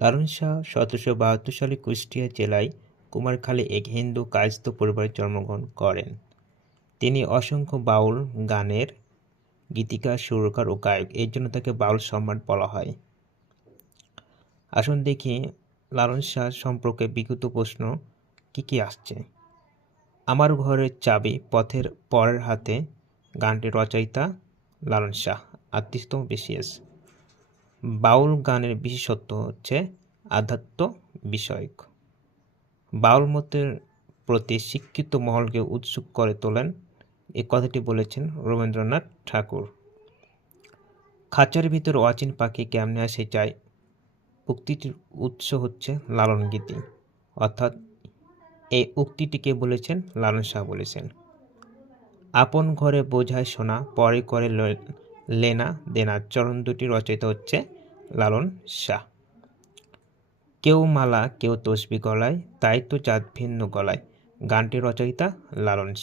লালন শাহ ১৭৭২ সালে কুষ্টিয়া জেলায় কুমারখালী এক হিন্দু কায়স্থ পরিবারে জন্মগ্রহণ করেন। তিনি অসংখ্য বাউল গানের গীতিকার, সুরকার ও গায়ক। এর জন্য তাকে বাউল সম্রাট বলা হয়। আসুন দেখি লালন শাহ সম্পর্কে বিগত প্রশ্ন কি আসছে। আমার ঘরের চাবি পথের পরের হাতে, গানটির রচয়িতা লালন শাহ, ৩৮তম BCS। বাউল গানের বিশেষত্ব হচ্ছে আধ্যাত্ম বিষয়ক। বাউল মতের প্রতি শিক্ষিত মহলকে উৎসুক করে তোলেন, এ কথাটি বলেছেন রবীন্দ্রনাথ ঠাকুর। খাঁচার ভিতর অচিন পাখি কেমনে আসে যায়, উক্তিটির উৎস হচ্ছে লালন গীতি, অর্থাৎ এই উক্তিটিকে বলেছেন লালন শাহ বলেছেন। আপন ঘরে বোঝায় সোনা, পরে করে লেনা দেনা, চরণ দুটি রচয়িতা হচ্ছে লালন শাহ। কেউ মালা কেউ তসবি গলায়, তাই তো জাত ভিন্ন গলায়, গানটির রচয়িতা লালন শাহ।